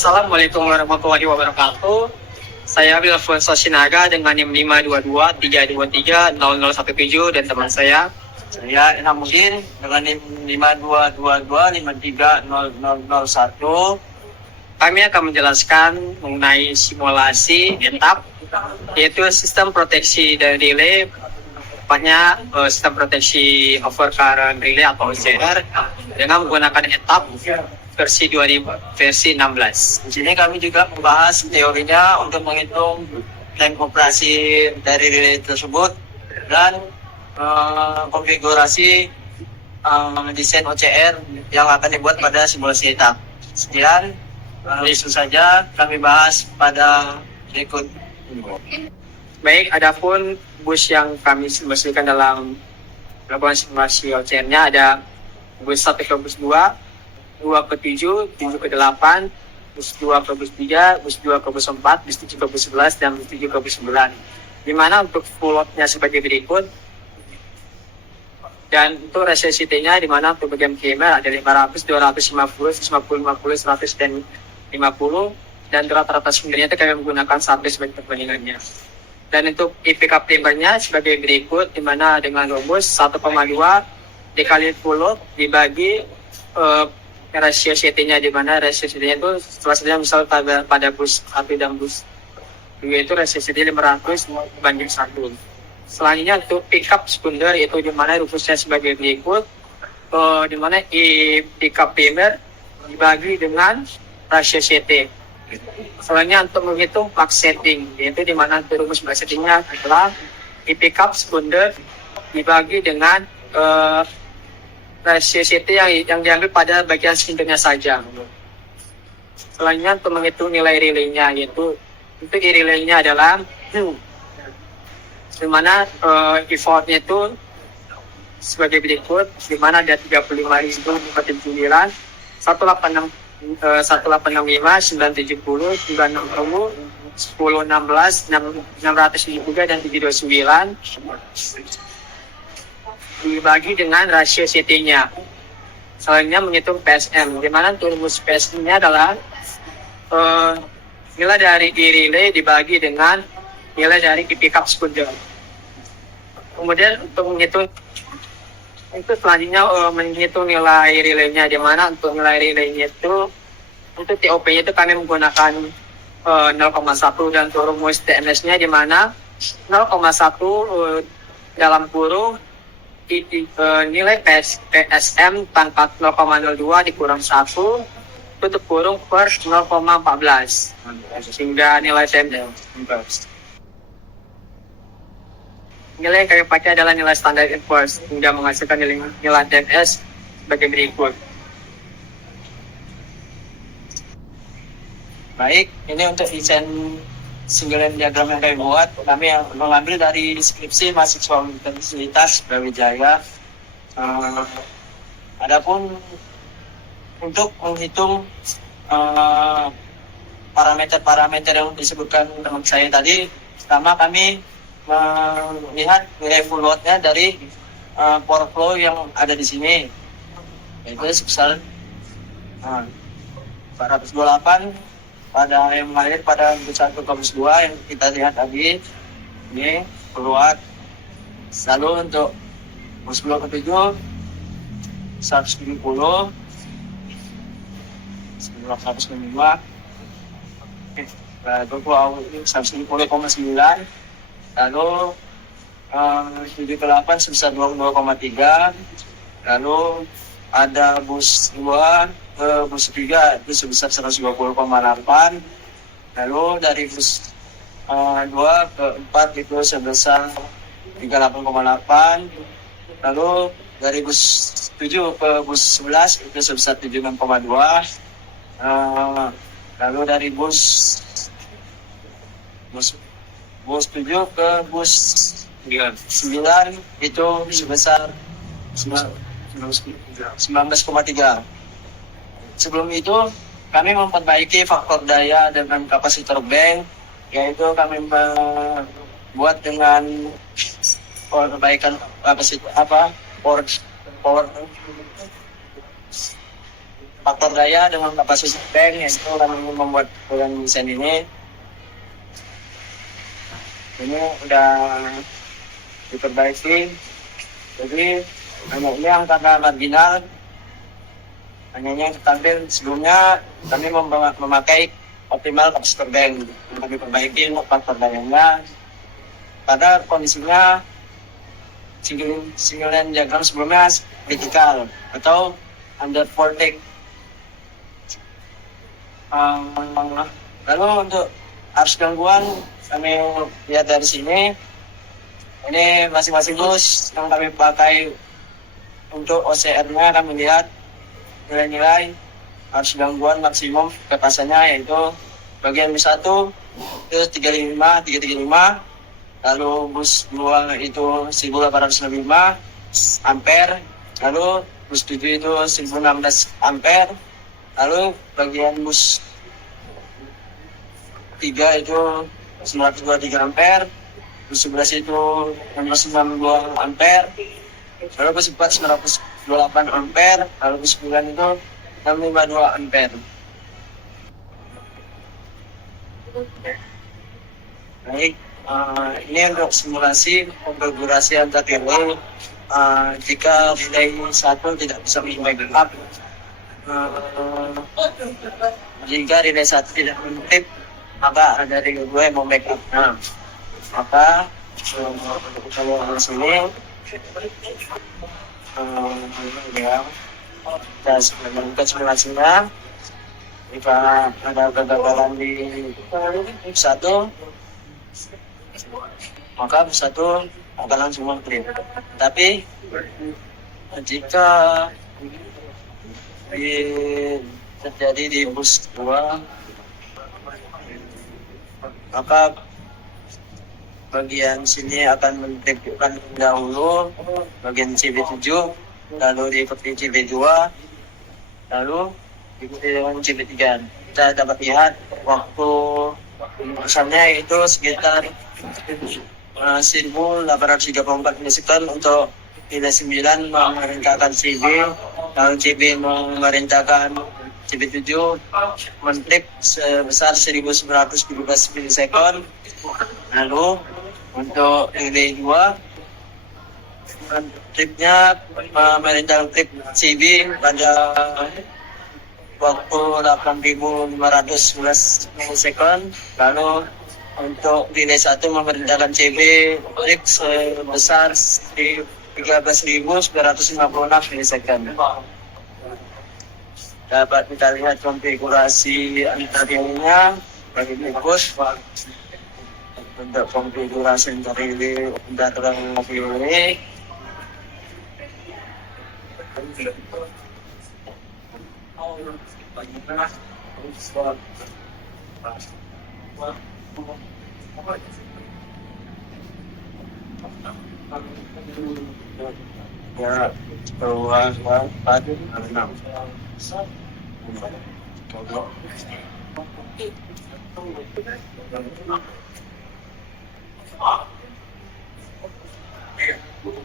Assalamualaikum warahmatullahi wabarakatuh. Saya Abdul Alfonso Sinaga dengan NIM 522-323-0017 dan teman saya Ilhamuddin dengan NIM 5222-530001. Kami akan menjelaskan mengenai simulasi etap, yaitu sistem proteksi dari relay, tepatnya sistem proteksi overcurrent relay atau OCR dengan menggunakan etap versi 16. Di sini kami juga membahas teorinya untuk menghitung time operasi dari relay tersebut dan konfigurasi desain OCR yang akan dibuat pada simulasi etap. Sekian, langsung saja kami bahas pada berikut. Baik, adapun bus yang kami simulasikan dalam melakukan simulasi OCR-nya ada bus 1 ke bus 2, 2 ke 7, 7 ke 8, bus 2 ke bus 3, bus 2 ke bus 4, bus 7 ke bus 11, dan bus 7 ke bus 9. Dimana untuk full load-nya sebagai berikut. Dan untuk ratio CT-nya dimana untuk bagian primer ada 500, 250, 150, 50, 100, dan 50. Dan rata-rata sebenarnya itu kami menggunakan 100 sebagai perbandingannya. Dan untuk IPK primernya sebagai berikut, dimana dengan rumus 1,2 dikali full load dibagi rasio CT-nya, di mana rasio CT-nya itu selanjutnya misal pada bus 1 dan bus 2 itu rasio CT 500 banding 1. Selanjutnya untuk pickup sekunder itu di mana rumusnya sebagai berikut, di mana pickup primer dibagi dengan rasio CT. Selanjutnya untuk menghitung plug setting, yaitu di mana rumus plug setting-nya adalah pickup sekunder dibagi dengan rasio CT yang diambil pada bagian sekundernya saja. Selanjutnya untuk menghitung nilai relay-nya, yaitu untuk relay-nya adalah di mana effortnya itu sebagai berikut, di mana ada 35.049, 186, 1865, 970, 960, 1016, 673 dan 729 dibagi dengan rasio CT-nya. Selanjutnya menghitung PSM, di mana rumus PSM-nya adalah nilai dari relay dibagi dengan nilai dari pickup sekunder. Kemudian untuk menghitung itu selanjutnya menghitung nilai relay-nya, di mana untuk nilai relay-nya itu untuk TOP-nya itu kami menggunakan 0,1 dan untuk rumus TMS-nya di mana 0,1 dalam kurung nilai PSM pangkat 0,02 dikurang 1 tutup kurung per 0,14 sehingga nilai TMS. Nilai yang kami pakai adalah nilai standar inverse hingga menghasilkan nilai TMS sebagai berikut. Baik, ini untuk desain single line diagram yang kami buat, kami mengambil dari deskripsi mahasiswa Universitas Brawijaya. Adapun untuk menghitung parameter-parameter yang disebutkan teman saya tadi, pertama kami melihat nilai full load-nya dari power flow yang ada di sini, yaitu sebesar 428 pada yang mengalir pada bus 1 ke bus 2 yang kita lihat tadi ini keluar. Lalu untuk bus 2 ke 7 170 172 lalu 170,9, lalu 7 ke 8 sebesar 22,3, lalu ada bus 2 ke bus 3 itu sebesar 120,8, lalu dari bus 2 ke 4 itu sebesar 38,8, lalu dari bus 7 ke bus 11 itu sebesar 76,2, lalu dari bus 7 ke bus 9 itu sebesar 19,3. Sebelum itu kami memperbaiki faktor daya dengan kapasitor bank, yaitu kami membuat dengan perbaikan kapasitor power faktor daya dengan kapasitas tank, yaitu kami membuat dengan desain ini udah diperbaiki. Jadi hanya angka marginal, hanya tampil sebelumnya kami memakai optimal kapasitor bank yang kami perbaiki untuk faktor dayanya pada kondisinya single line diagram sebelumnya critical atau under voltage. Lalu untuk arus gangguan kami lihat dari sini, ini masing-masing bus yang kami pakai untuk OCR-nya kami lihat nilai-nilai arus gangguan maksimum kekasannya, yaitu bagian bus 1 itu 335, lalu bus 2 itu 1805 ampere, lalu bus 7 itu 1016 ampere, lalu bagian bus 3 itu 923 ampere, bus 11 itu 692 ampere, lalu bus 4 928 ampere, lalu bus 9 itu 652 ampere. Baik, ini untuk simulasi konfigurasi antar relay. Jika relay 1 tidak bisa membackup, jika relay 1 tidak menutup, maka ada relay 2 yang membackup. Maka kalau di sini kita melakukan simulasinya. Jika ada kegagalan di 1, maka bus 1 akan langsung mengklip. Tapi jika terjadi di bus 2, maka bagian sini akan mentripkan dahulu bagian CB7, lalu diikuti CB2, lalu diikuti dengan CB3. Kita dapat lihat waktu pemesannya itu sekitar 1834 milisekund untuk nilai 9 memerintahkan CB, lalu CB memerintahkan CB7 mentrip sebesar 1917 milisekund. Lalu untuk nilai 2 tripnya memerintahkan trip CB pada waktu 8.511 milisekund. Lalu untuk nilai 1 memerintahkan CB trip sebesar 13.956 milisekund. Dapat kita lihat konfigurasi antaranya bagi bus. Untuk konfigurasi antar relay data relay ya keluar 4 6.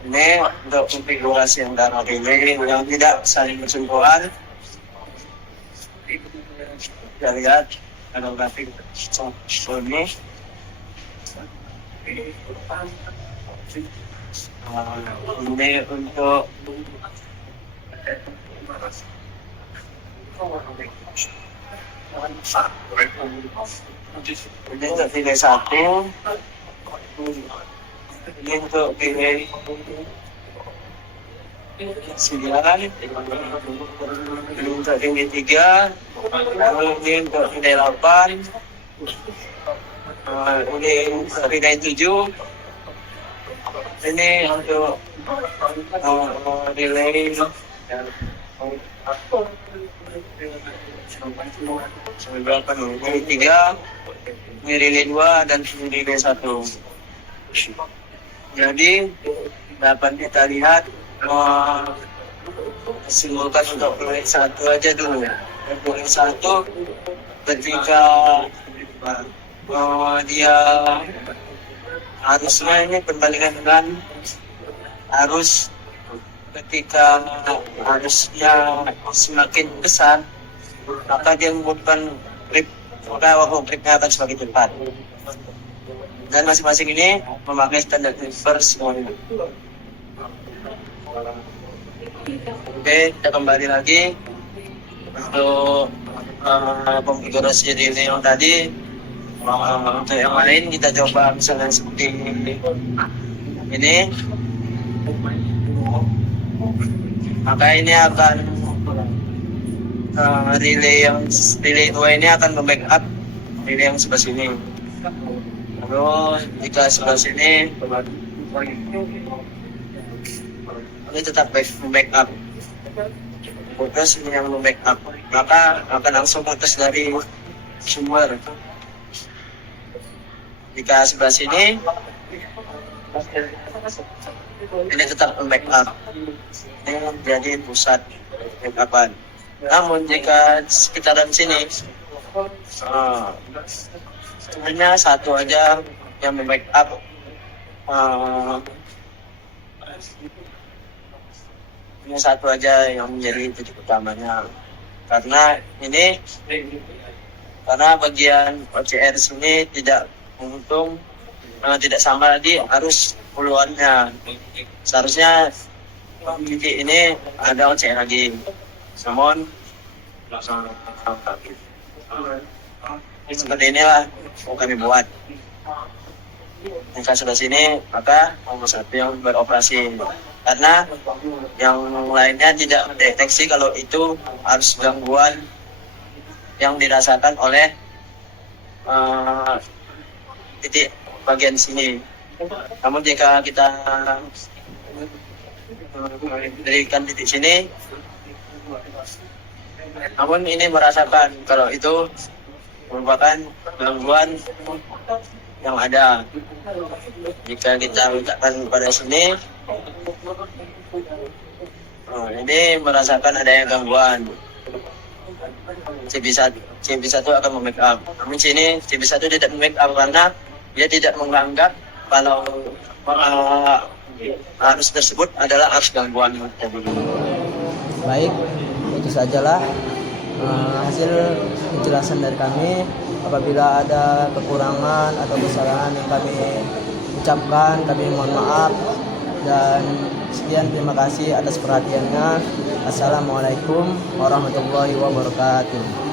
Ini untuk konfigurasi antara relay yang tidak saling bersentuhan. Kita lihat ada grafik ini. Ini untuk ini untuk nilai 1, ini untuk nilai 9, ini untuk nilai 3, lalu ini untuk nilai 8, ini untuk nilai 7, ini untuk nilai 3, nilai 2 dan nilai 1. Jadi dapat kita lihat simpulkan untuk nilai 1 aja dulu. Nilai 1 ketika dia arusnya ini perbandingan dengan arus ketika arusnya semakin besar, maka dia membutuhkan trip, maka waktu tripnya akan semakin cepat. Dan masing-masing ini memakai standar driver semuanya. Oke, kita kembali lagi untuk konfigurasi relay yang tadi. Untuk yang lain kita coba misalnya seperti ini, maka ini akan relay 2 ini akan membackup relay yang sebelah sini. Terus jika sebelah sini ini tetap membackup, putus ini yang membackup, maka akan langsung putus dari sumber. Jika sebelah sini ini tetap membackup, ini menjadi pusat backupan. Namun jika sekitaran sini sebenarnya satu aja yang membackup, ini satu aja yang menjadi titik utamanya, karena bagian OCR sini tidak menghitung, tidak sama lagi arus puluhannya. Seharusnya titik ini ada OCR lagi, namun seperti inilah yang kami buat. Jika sudah sini, maka nomor 1 yang beroperasi, karena yang lainnya tidak mendeteksi kalau itu arus gangguan yang dirasakan oleh titik bagian sini. Namun jika kita berikan titik sini, namun ini merasakan kalau itu merupakan gangguan yang ada. Jika kita letakkan pada sini, ini merasakan adanya gangguan. CB1 akan membackup. Namun sini CB1 tidak membackup karena dia tidak menganggap kalau arus tersebut adalah arus gangguan. Baik, itu sajalah hasil penjelasan dari kami. Apabila ada kekurangan atau kesalahan yang kami ucapkan, kami mohon maaf. Dan sekian, terima kasih atas perhatiannya. Assalamualaikum warahmatullahi wabarakatuh.